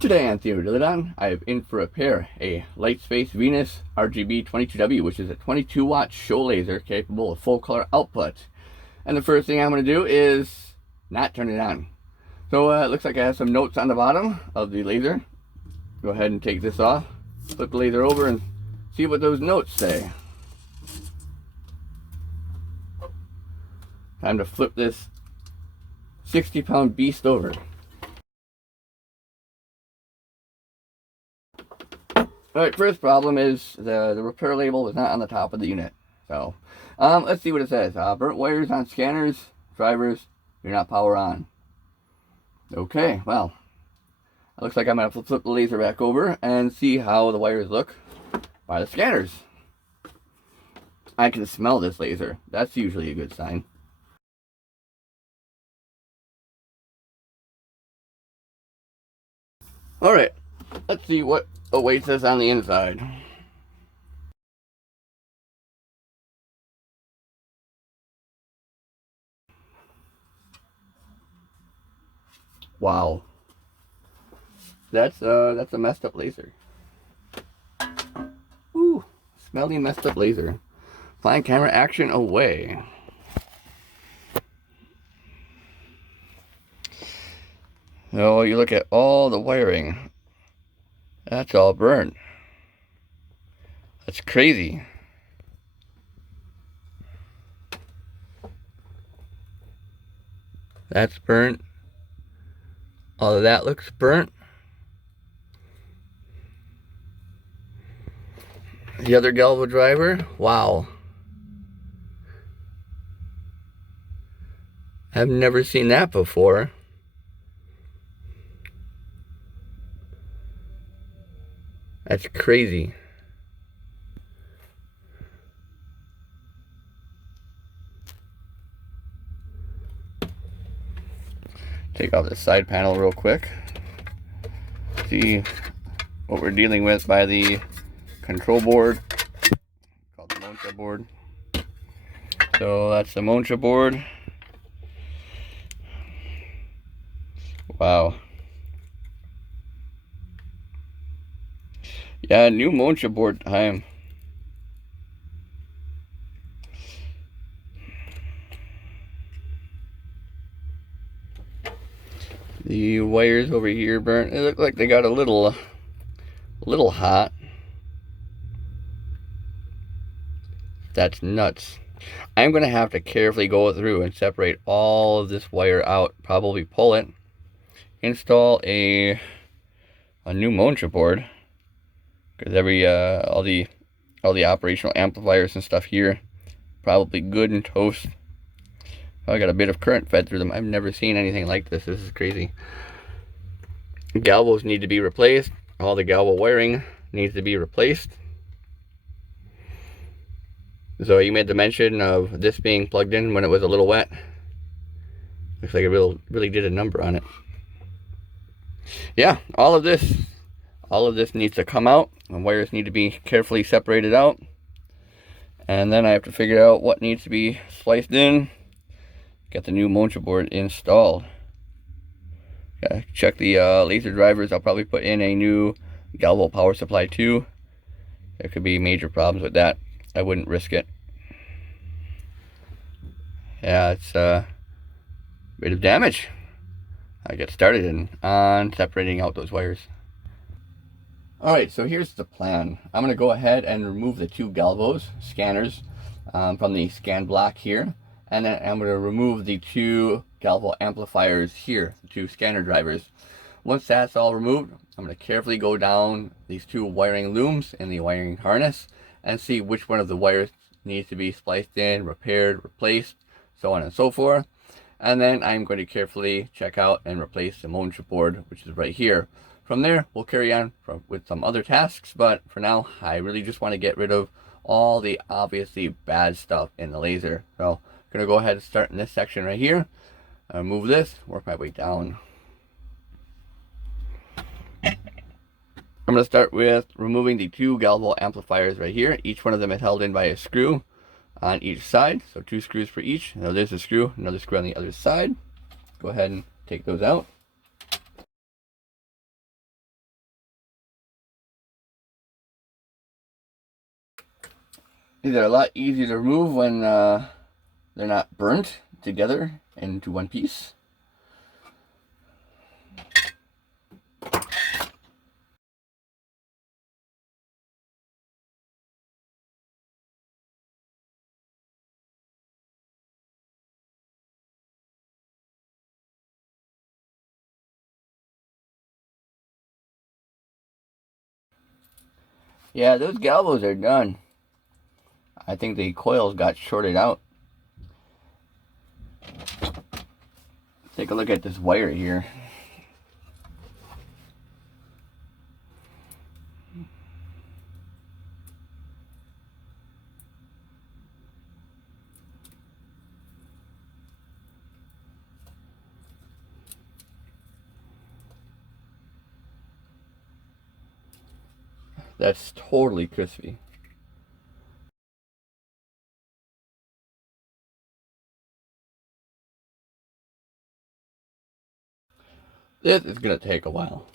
Today on Theater Diladon, I have in for repair a Lightspace Venus RGB 22W, which is a 22-watt show laser capable of full color output. And the first thing I'm going to do is not turn it on. So it looks like I have some notes on the bottom of the laser. Go ahead and take this off, flip the laser over, and see what those notes say. Time to flip this 60-pound beast over. Alright, first problem is the repair label was not on the top of the unit. So, let's see what it says. Burnt wires on scanners, drivers, you're not power on. Okay, well, it looks like I'm going to flip the laser back over and see how the wires look by the scanners. I can smell this laser. That's usually a good sign. Alright, let's see what awaits us on the inside. Wow. That's a messed up laser. Ooh, smelly messed up laser. Flying camera action away. Oh, you look at all the wiring. That's all burnt. That's crazy. That's burnt. All of that looks burnt. The other galvo driver, wow. I've never seen that before. That's crazy. Take off the side panel real quick. See what we're dealing with by the control board, called the Moncha board. So that's the Moncha board. Wow. Yeah, new Moncha board time. The wires over here burnt. They look like they got a little hot. That's nuts. I'm gonna have to carefully go through and separate all of this wire out. Probably pull it, install a new Moncha board, because all the operational amplifiers and stuff here probably good and toast. I got a bit of current fed through them. I've never seen anything like this. This is crazy. Galvos need to be replaced. All the galvo wiring needs to be replaced. So you made the mention of this being plugged in when it was a little wet. Looks like it really did a number on it. Yeah, all of this needs to come out. The wires need to be carefully separated out. And then I have to figure out what needs to be spliced in. Get the new Moncha board installed. Yeah, check the laser drivers. I'll probably put in a new galvo power supply too. There could be major problems with that. I wouldn't risk it. Yeah, it's a bit of damage. I get started on separating out those wires. Alright, so here's the plan. I'm going to go ahead and remove the two galvos, scanners, from the scan block here. And then I'm going to remove the two galvo amplifiers here, the two scanner drivers. Once that's all removed, I'm going to carefully go down these two wiring looms in the wiring harness and see which one of the wires needs to be spliced in, repaired, replaced, so on and so forth. And then I'm going to carefully check out and replace the Moncha board, which is right here. From there, we'll carry on with some other tasks, but for now, I really just want to get rid of all the obviously bad stuff in the laser. So I'm going to go ahead and start in this section right here. Move this, work my way down. I'm going to start with removing the two galvo amplifiers right here. Each one of them is held in by a screw on each side. So 2 screws for each. Now there's a screw, another screw on the other side. Go ahead and take those out. These are a lot easier to remove when they're not burnt together into one piece. Yeah, those galvos are done. I think the coils got shorted out. Take a look at this wire here. That's totally crispy. This is gonna take a while.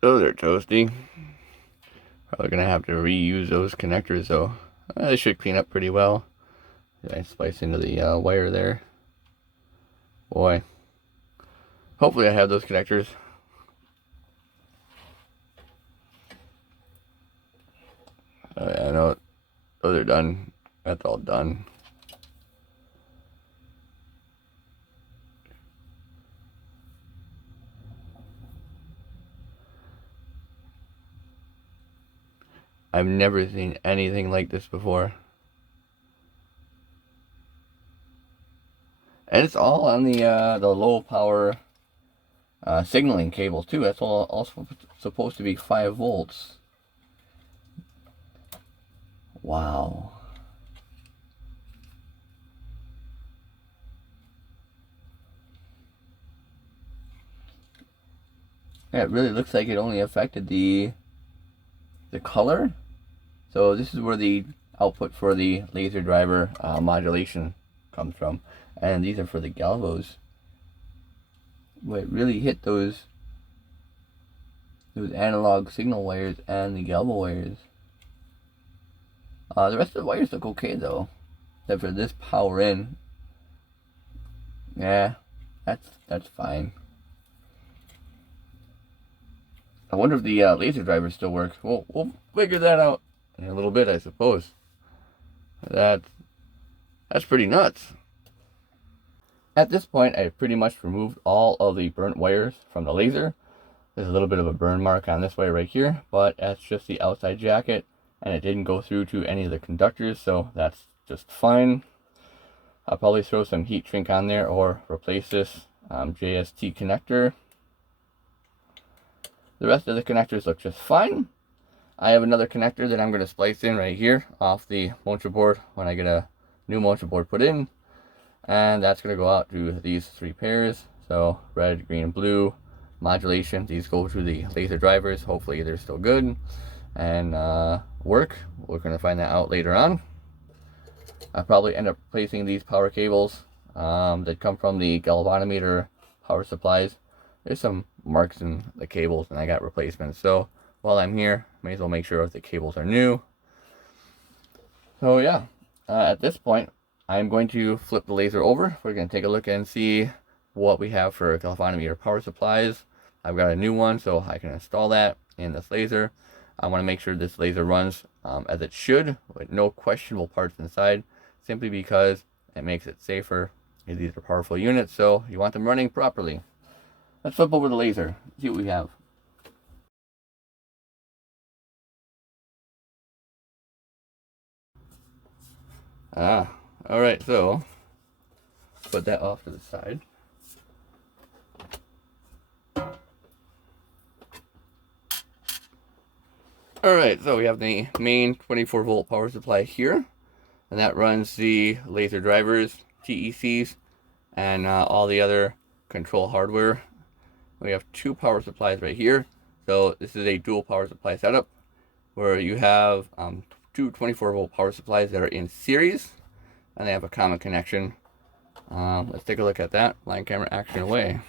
Those are toasty. Probably gonna have to reuse those connectors though. They should clean up pretty well. I splice into the wire there. Boy. Hopefully I have those connectors. I know those are done. That's all done. I've never seen anything like this before. And it's all on the low power signaling cable too. That's all also supposed to be 5 volts. Wow. Yeah, it really looks like it only affected the color. So this is where the output for the laser driver modulation comes from. And these are for the galvos. Well, it really hit those analog signal wires and the galvo wires. The rest of the wires look okay though, except for this power in. Yeah, that's fine. I wonder if the laser driver still works. We'll figure that out in a little bit, I suppose. That's pretty nuts. At this point, I pretty much removed all of the burnt wires from the laser. There's a little bit of a burn mark on this wire right here, but that's just the outside jacket, and it didn't go through to any of the conductors, so that's just fine. I'll probably throw some heat shrink on there or replace this JST connector. The rest of the connectors look just fine. I have another connector that I'm going to splice in right here off the motor board when I get a new motor board put in. And that's going to go out to these 3 pairs. So red, green, and blue modulation. These go to the laser drivers. Hopefully they're still good and work. We're going to find that out later on. I'll probably end up replacing these power cables that come from the galvanometer power supplies. There's some marks in the cables and I got replacements. So while I'm here, may as well make sure if the cables are new. So yeah, at this point, I'm going to flip the laser over. We're going to take a look and see what we have for galvanometer power supplies. I've got a new one, so I can install that in this laser. I want to make sure this laser runs as it should, with no questionable parts inside, simply because it makes it safer. These are powerful units, so you want them running properly. Let's flip over the laser, see what we have. Alright, so put that off to the side. Alright, so we have the main 24 volt power supply here, and that runs the laser drivers, TECs, and all the other control hardware. We have two power supplies right here. So this is a dual power supply setup where you have two 24 volt power supplies that are in series, and they have a common connection. Let's take a look at that. Line camera action away.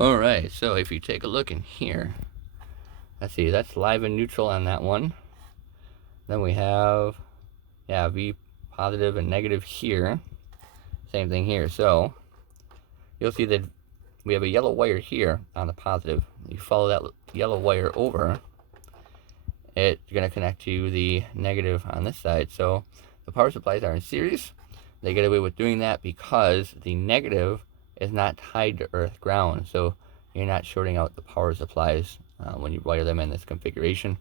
Alright, so if you take a look in here, let's see, that's live and neutral on that one. Then we have, yeah, V positive and negative here. Same thing here. So you'll see that we have a yellow wire here on the positive. You follow that yellow wire over, it's going to connect to the negative on this side. So the power supplies are in series. They get away with doing that because the negative is not tied to earth ground, so you're not shorting out the power supplies when you wire them in this configuration.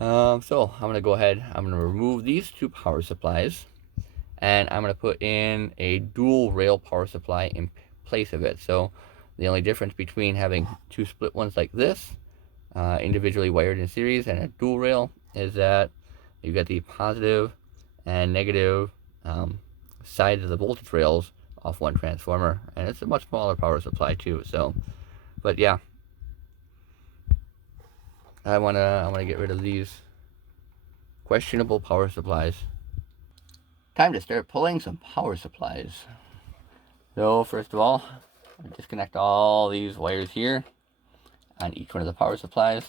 So I'm going to go ahead, I'm going to remove these two power supplies, and I'm going to put in a dual rail power supply in place of it. So the only difference between having two split ones like this, individually wired in series, and a dual rail is that you've got the positive and negative sides of the voltage rails off one transformer, and it's a much smaller power supply too. So, but yeah, I wanna get rid of these questionable power supplies. Time to start pulling some power supplies. So first of all, disconnect all these wires here on each one of the power supplies.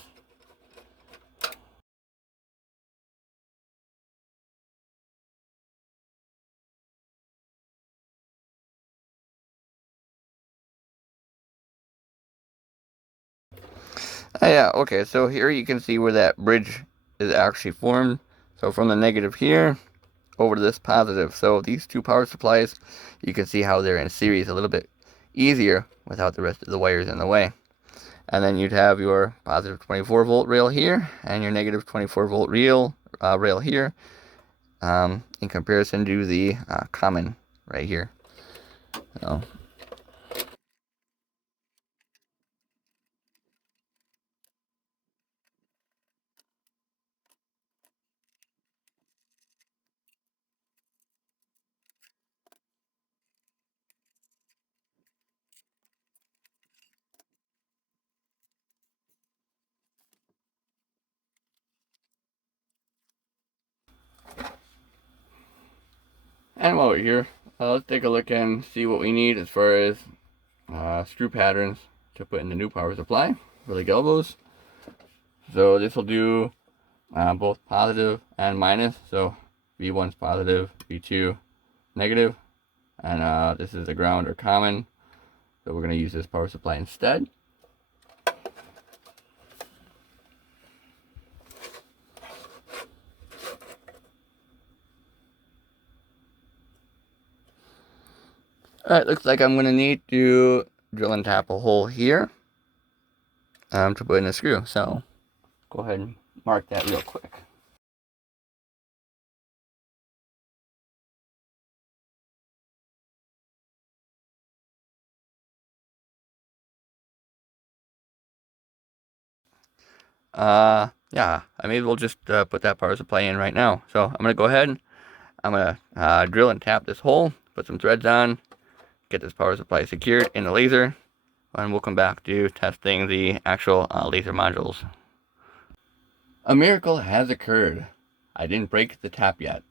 Yeah, okay, so here you can see where that bridge is actually formed. So from the negative here over to this positive. So these two power supplies, you can see how they're in series a little bit easier without the rest of the wires in the way. And then you'd have your positive 24 volt rail here and your negative 24 volt rail here in comparison to the common right here. So. And while we're here, let's take a look and see what we need as far as screw patterns to put in the new power supply for the galvos. So this will do both positive and minus. So V1's positive, V2 negative, and this is a ground or common. So we're going to use this power supply instead. Alright, looks like I'm going to need to drill and tap a hole here to put in a screw. So go ahead and mark that real quick. Yeah, I may as well just put that power supply in right now. So I'm going to go ahead, I'm going to drill and tap this hole, put some threads on, get this power supply secured in the laser, and we'll come back to testing the actual laser modules. A miracle has occurred. I didn't break the tap yet.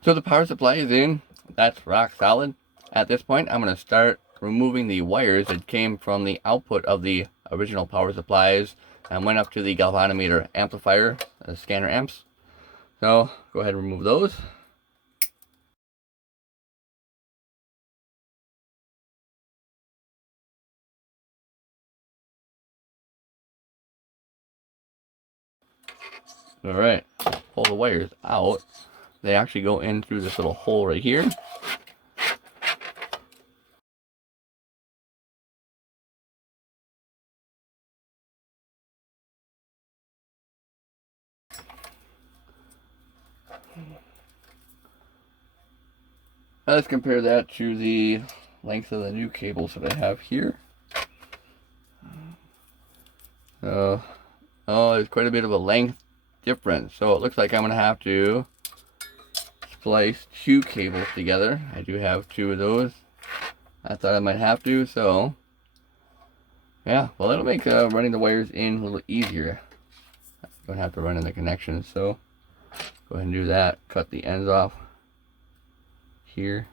So the power supply is in, that's rock solid. At this point, I'm going to start removing the wires that came from the output of the original power supplies and went up to the galvanometer amplifier, scanner amps. So go ahead and remove those. Alright, pull the wires out. They actually go in through this little hole right here. Let's compare that to the length of the new cables that I have here. Oh, there's quite a bit of a length difference. So it looks like I'm going to have to splice 2 cables together. I do have 2 of those. I thought I might have to, so yeah, well, it'll make running the wires in a little easier. I don't have to run in the connections, so go ahead and do that. Cut the ends off here.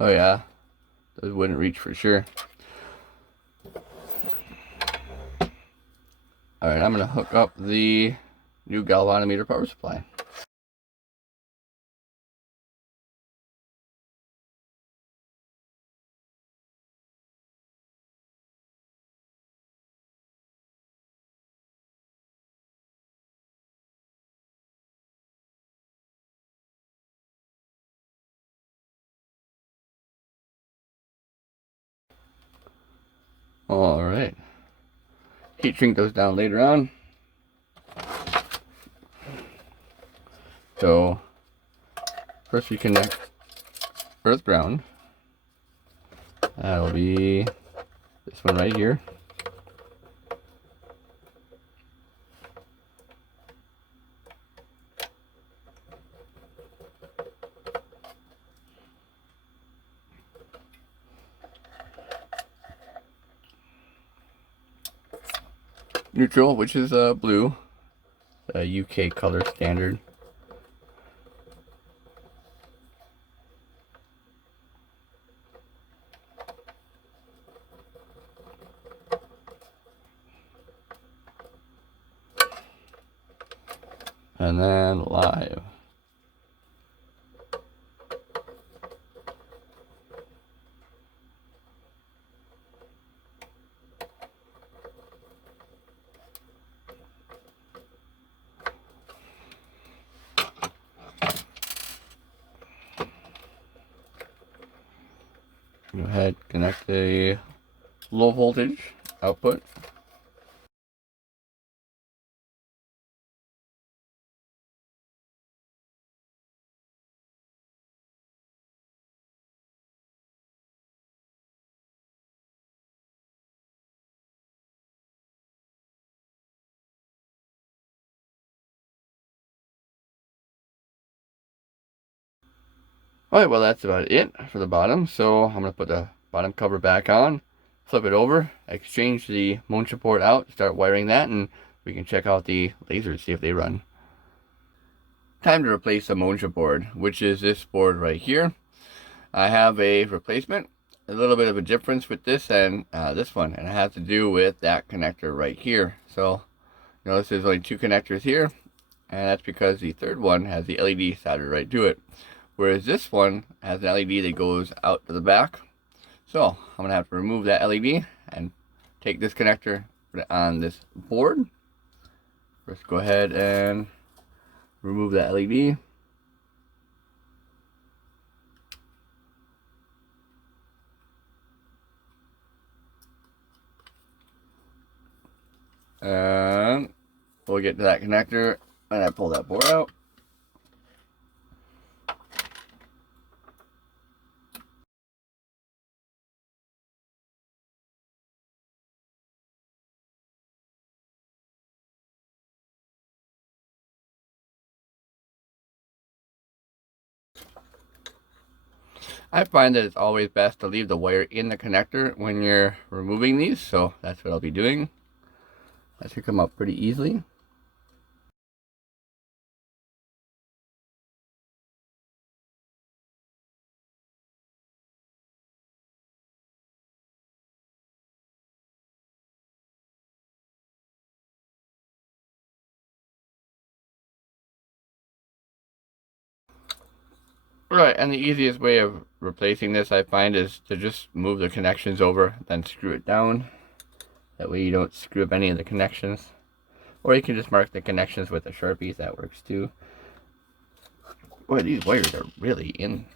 Oh yeah, those wouldn't reach for sure. Alright, I'm going to hook up the new galvanometer power supply. Alright, heat shrink those down later on. So first we connect earth ground. That'll be this one right here. Neutral, which is blue, a UK color standard. And then live. Go ahead, connect the low voltage output. Alright, well that's about it for the bottom. So I'm going to put the bottom cover back on, flip it over, exchange the motion port out, start wiring that, and we can check out the lasers, see if they run. Time to replace the motion board, which is this board right here. I have a replacement, a little bit of a difference with this and this one, and it has to do with that connector right here. So notice there's only 2 connectors here, and that's because the third one has the LED soldered right to it, whereas this one has an LED that goes out to the back. So I'm going to have to remove that LED and take this connector, put it on this board. First go ahead and remove that LED. And we'll get to that connector and I pull that board out. I find that it's always best to leave the wire in the connector when you're removing these, so that's what I'll be doing. That should come up pretty easily. Right, and the easiest way of replacing this I find is to just move the connections over, then screw it down. That way you don't screw up any of the connections. Or you can just mark the connections with a Sharpie, that works too. Boy, these wires are really in.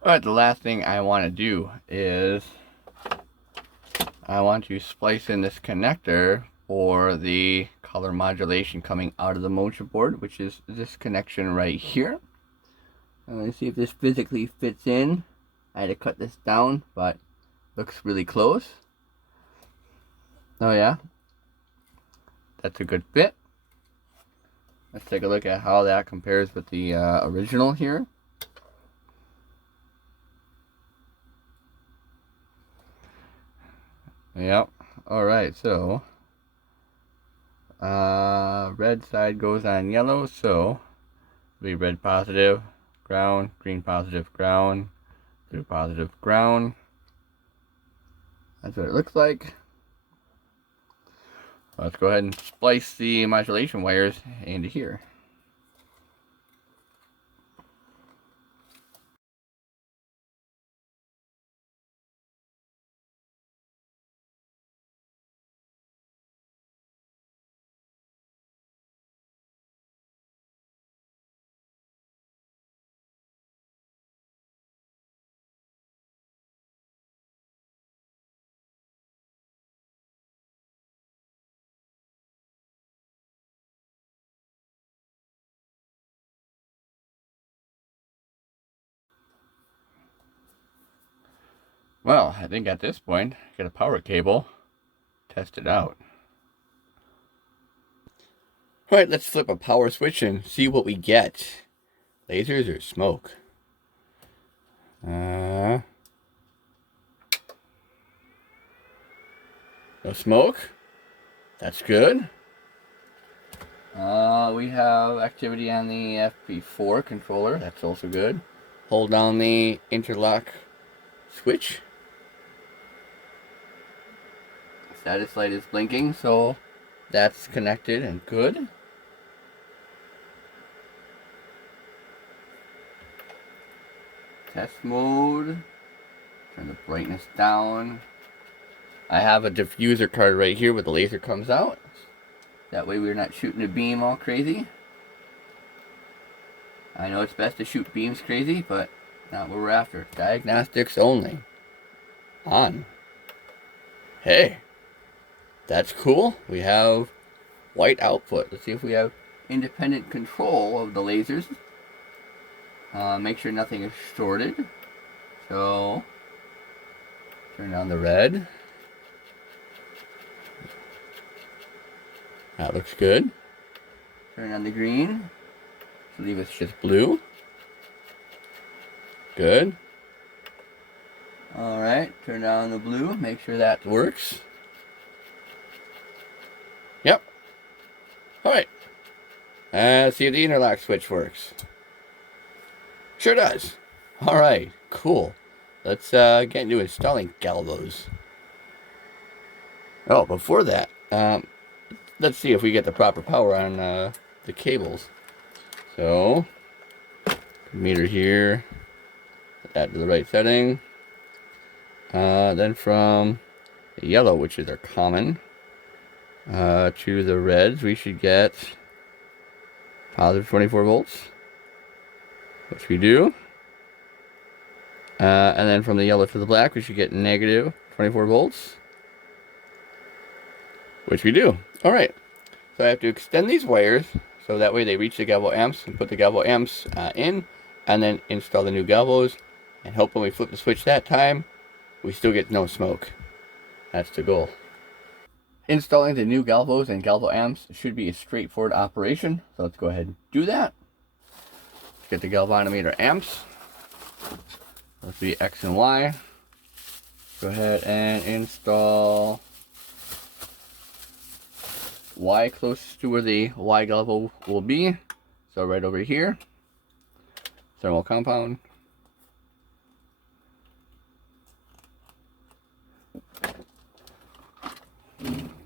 Alright, the last thing I want to do is I want to splice in this connector for the color modulation coming out of the motion board, which is this connection right here. I'm going to see if this physically fits in. I had to cut this down, but looks really close. Oh yeah, that's a good fit. Let's take a look at how that compares with the original here. Yep. Alright, so red side goes on yellow, so it'll be red positive, ground, green positive, ground, blue positive, ground. That's what it looks like. Let's go ahead and splice the modulation wires into here. Well, I think at this point, get a power cable, test it out. Alright, let's flip a power switch and see what we get. Lasers or smoke? No smoke? That's good. We have activity on the FP4 controller. That's also good. Hold down the interlock switch. Status light is blinking, so that's connected and good. Test mode. Turn the brightness down. I have a diffuser card right here where the laser comes out. That way we're not shooting a beam all crazy. I know it's best to shoot beams crazy, but not what we're after. Diagnostics only. On. Hey. That's cool. We have white output. Let's see if we have independent control of the lasers. Make sure nothing is shorted. So, turn on the red. That looks good. Turn on the green. So leave us just blue. Good. Alright, turn on the blue. Make sure that works. Yep. Alright. Let's see if the interlock switch works. Sure does. Alright, cool. Let's get into installing galvos. Oh, before that, let's see if we get the proper power on the cables. So, meter here, put that to the right setting. Then from the yellow, which is our common, to the reds, we should get positive 24 volts, which we do. And then from the yellow to the black, we should get negative 24 volts, which we do. All right, so I have to extend these wires so that way they reach the galvo amps, and put the galvo amps in, and then install the new galvos, and hope when we flip the switch that time, we still get no smoke. That's the goal. Installing the new galvos and galvo amps should be a straightforward operation, so let's go ahead and do that. Let's get the galvanometer amps. Let's be X and Y. Go ahead and install Y close to where the Y galvo will be. So right over here, thermal compound.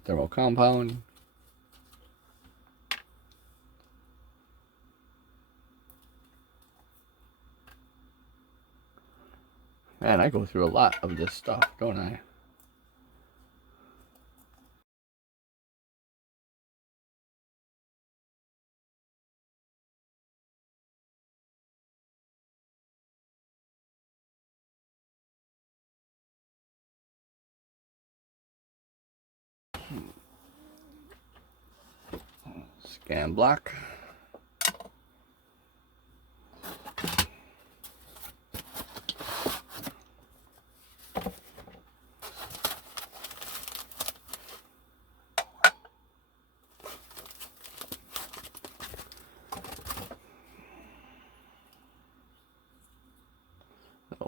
Thermal compound. Man, I go through a lot of this stuff, don't I? Scan block.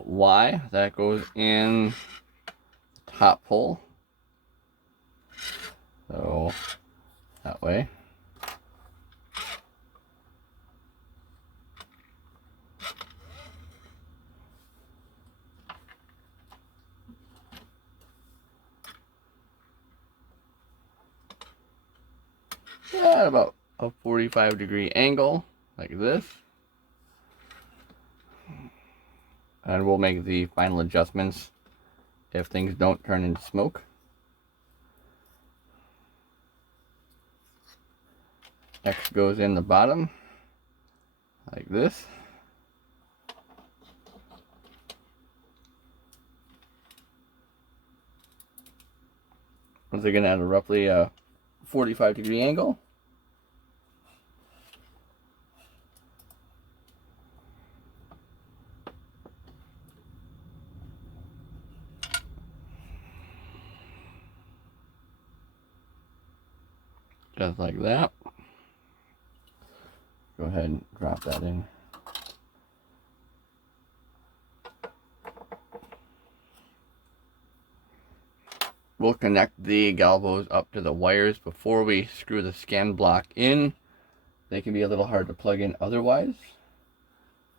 Y, that goes in top hole. So that way. At about a 45-degree angle, like this. And we'll make the final adjustments if things don't turn into smoke. X goes in the bottom, like this. Once again, at a roughly 45-degree angle. Just like that. Go ahead and drop that in. We'll connect the galvos up to the wires before we screw the scan block in. They can be a little hard to plug in otherwise,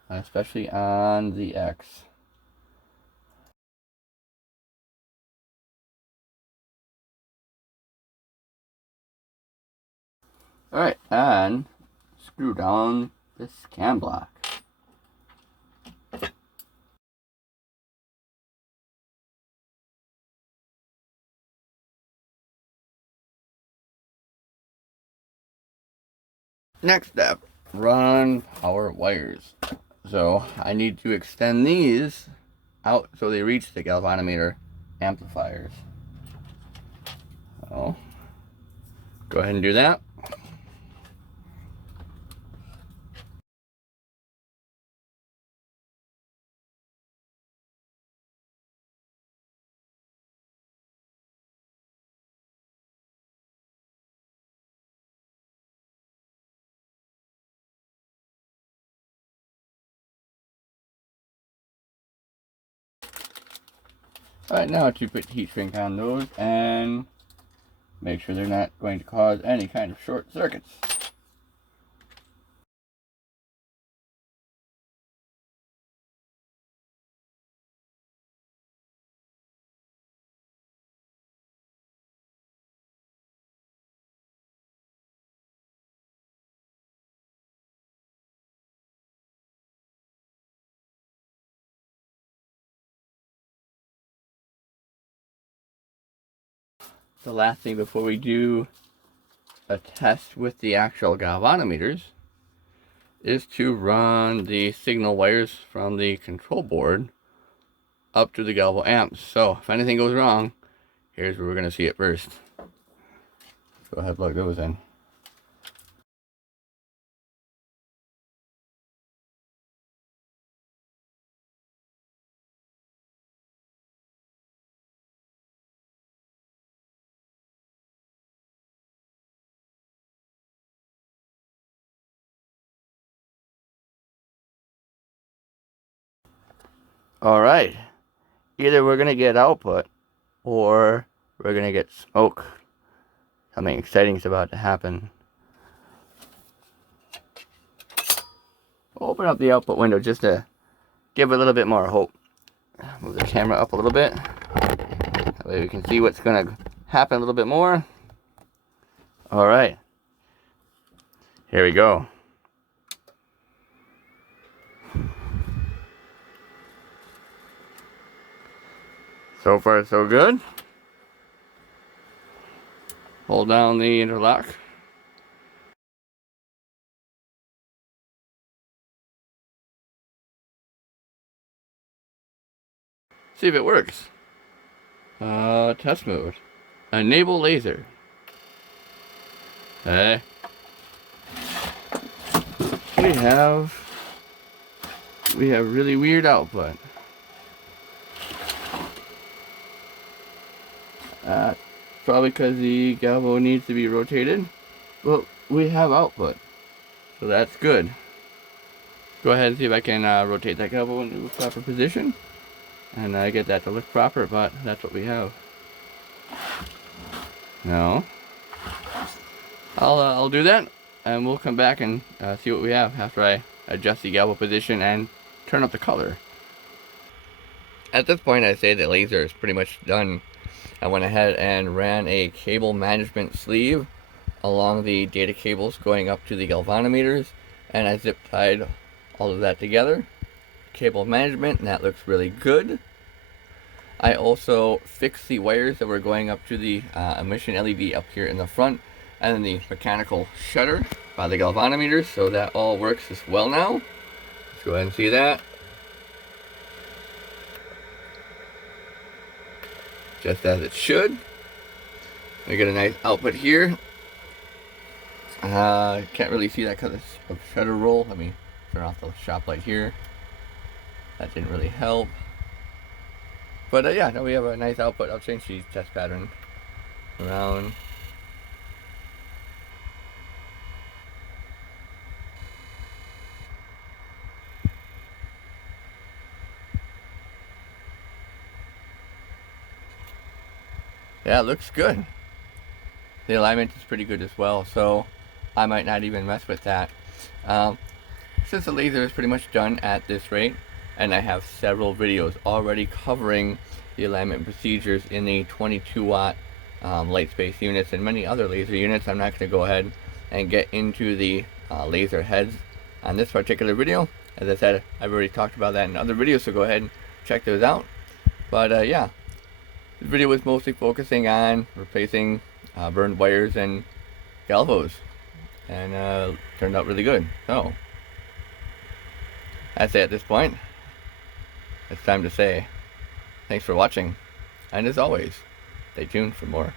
especially on the X. Alright, and screw down the scan block. Next step, run power wires. So I need to extend these out so they reach the galvanometer amplifiers. So go ahead and do that. Alright, now to put heat shrink on those and make sure they're not going to cause any kind of short circuits. The last thing before we do a test with the actual galvanometers is to run the signal wires from the control board up to the galvo amps. So if anything goes wrong, here's where we're going to see it first. Go ahead, plug those in. Alright, either we're going to get output or we're going to get smoke. Something exciting is about to happen. Open up the output window just to give a little bit more hope. Move the camera up a little bit. That way we can see what's going to happen a little bit more. Alright. Here we go. So far so good. Hold down the interlock. See if it works. Test mode. Enable laser. Okay. We have really weird output. Probably because the galvo needs to be rotated. Well, we have output, so that's good. Go ahead and see if I can rotate that galvo into a proper position, and get that to look proper. But that's what we have. No, I'll do that, and we'll come back and see what we have after I adjust the galvo position and turn up the color. At this point, I say the laser is pretty much done. I went ahead and ran a cable management sleeve along the data cables going up to the galvanometers, and I zip tied all of that together. Cable management, and that looks really good. I also fixed the wires that were going up to the emission LED up here in the front, and then the mechanical shutter by the galvanometers, so that all works as well now. Let's go ahead and see that. Just as it should. We get a nice output here. Can't really see that because of shutter roll. Let me turn off the shop light here. That didn't really help. But yeah, now we have a nice output. I'll change the test pattern around. Yeah, it looks good. The alignment is pretty good as well, so I might not even mess with that. Since the laser is pretty much done at this rate, and I have several videos already covering the alignment procedures in the 22 watt Lightspace units and many other laser units, I'm not going to go ahead and get into the laser heads on this particular video. As I said, I've already talked about that in other videos, so go ahead and check those out. But yeah. This video was mostly focusing on replacing burned wires and galvos, and turned out really good. So that's it at this point. It's time to say thanks for watching, and as always, stay tuned for more.